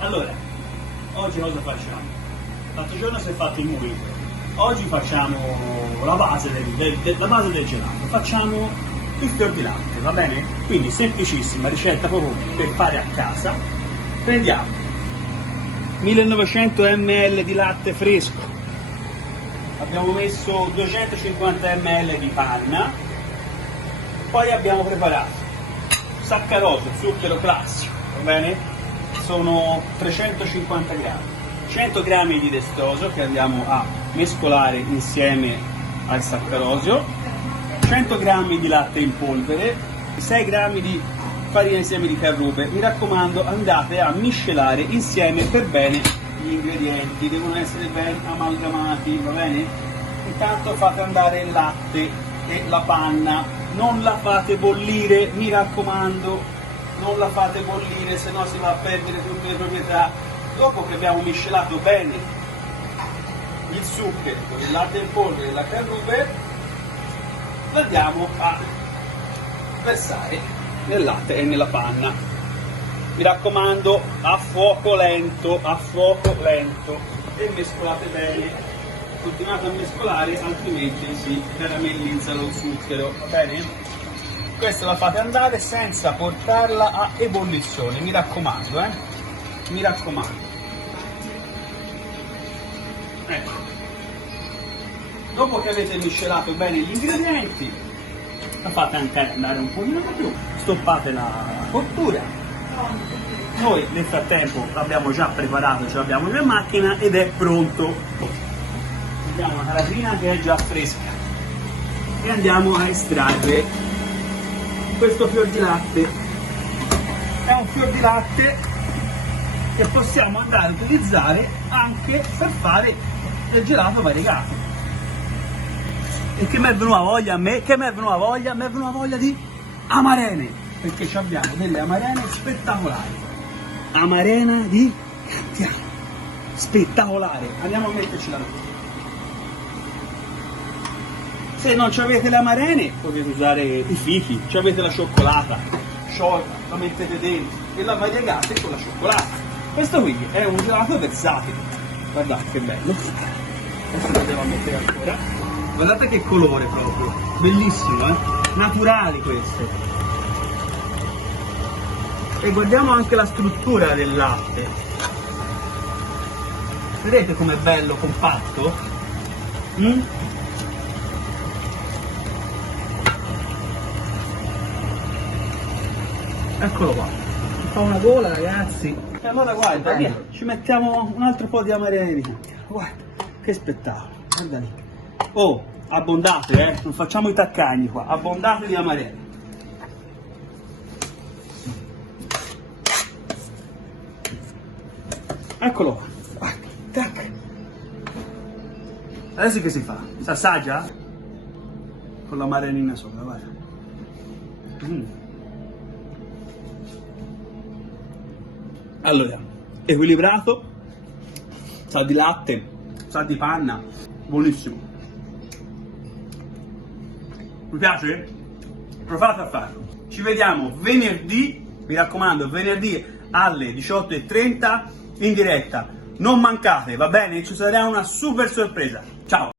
Allora, oggi cosa facciamo? L'altro giorno si è fatto il mulino, oggi facciamo la base la base del gelato, facciamo il fior di latte, va bene? Quindi semplicissima, ricetta proprio per fare a casa. Prendiamo 1900 ml di latte fresco, abbiamo messo 250 ml di panna, poi abbiamo preparato saccarosio, zucchero classico, va bene? Sono 350 grammi, 100 grammi di destosio che andiamo a mescolare insieme al saccarosio, 100 grammi di latte in polvere, 6 grammi di farina insieme di carrupe. Mi raccomando, andate a miscelare insieme per bene gli ingredienti, devono essere ben amalgamati, va bene? Intanto fate andare il latte e la panna, non la fate bollire, mi raccomando, non la fate bollire, se no si va a perdere tutte le proprietà. Dopo che abbiamo miscelato bene il zucchero con il latte in polvere e la carrupe, la andiamo a versare nel latte e nella panna. Mi raccomando, a fuoco lento, e mescolate bene. Continuate a mescolare, altrimenti si caramellizza lo zucchero, va bene? Questa la fate andare senza portarla a ebollizione, mi raccomando, mi raccomando. Ecco, dopo che avete miscelato bene gli ingredienti, la fate anche andare un pochino di più, stoppate la cottura. Noi nel frattempo l'abbiamo già preparato, ce l'abbiamo già in macchina ed è pronto. Prendiamo una caratina che è già fresca e andiamo a estrarre questo fior di latte. È un fior di latte che possiamo andare a utilizzare anche per fare del gelato variegato. E che mi è venuta voglia a me? Che mi è venuta voglia? Mi è venuta voglia di amarene, perché abbiamo delle amarene spettacolari. Amarena di Cantiano, spettacolare. Andiamo a metterci la notte. Se non avete le amarene potete usare i fichi, avete la cioccolata sciolta, la mettete dentro e la variegate con la cioccolata. Questo quindi è un gelato versatile. Guardate che bello. Adesso lo andiamo a mettere ancora. Guardate che colore proprio, bellissimo, naturali queste. E guardiamo anche la struttura del latte. Vedete com'è bello, compatto? Eccolo qua, ci fa una gola ragazzi. E allora guarda, via, ci mettiamo un altro po' di amarene di Cantiano. Guarda, che spettacolo, guarda lì. Oh, abbondate, non facciamo i taccagni qua, abbondate di amarene. Eccolo qua, guarda, tac. Adesso che si fa? Si assaggia? Con la marenina sopra, guarda. Allora, equilibrato, sa di latte, sa di panna, buonissimo. Mi piace? Provate a farlo. Ci vediamo venerdì, mi raccomando, venerdì alle 18:30 in diretta. Non mancate, va bene? Ci sarà una super sorpresa. Ciao!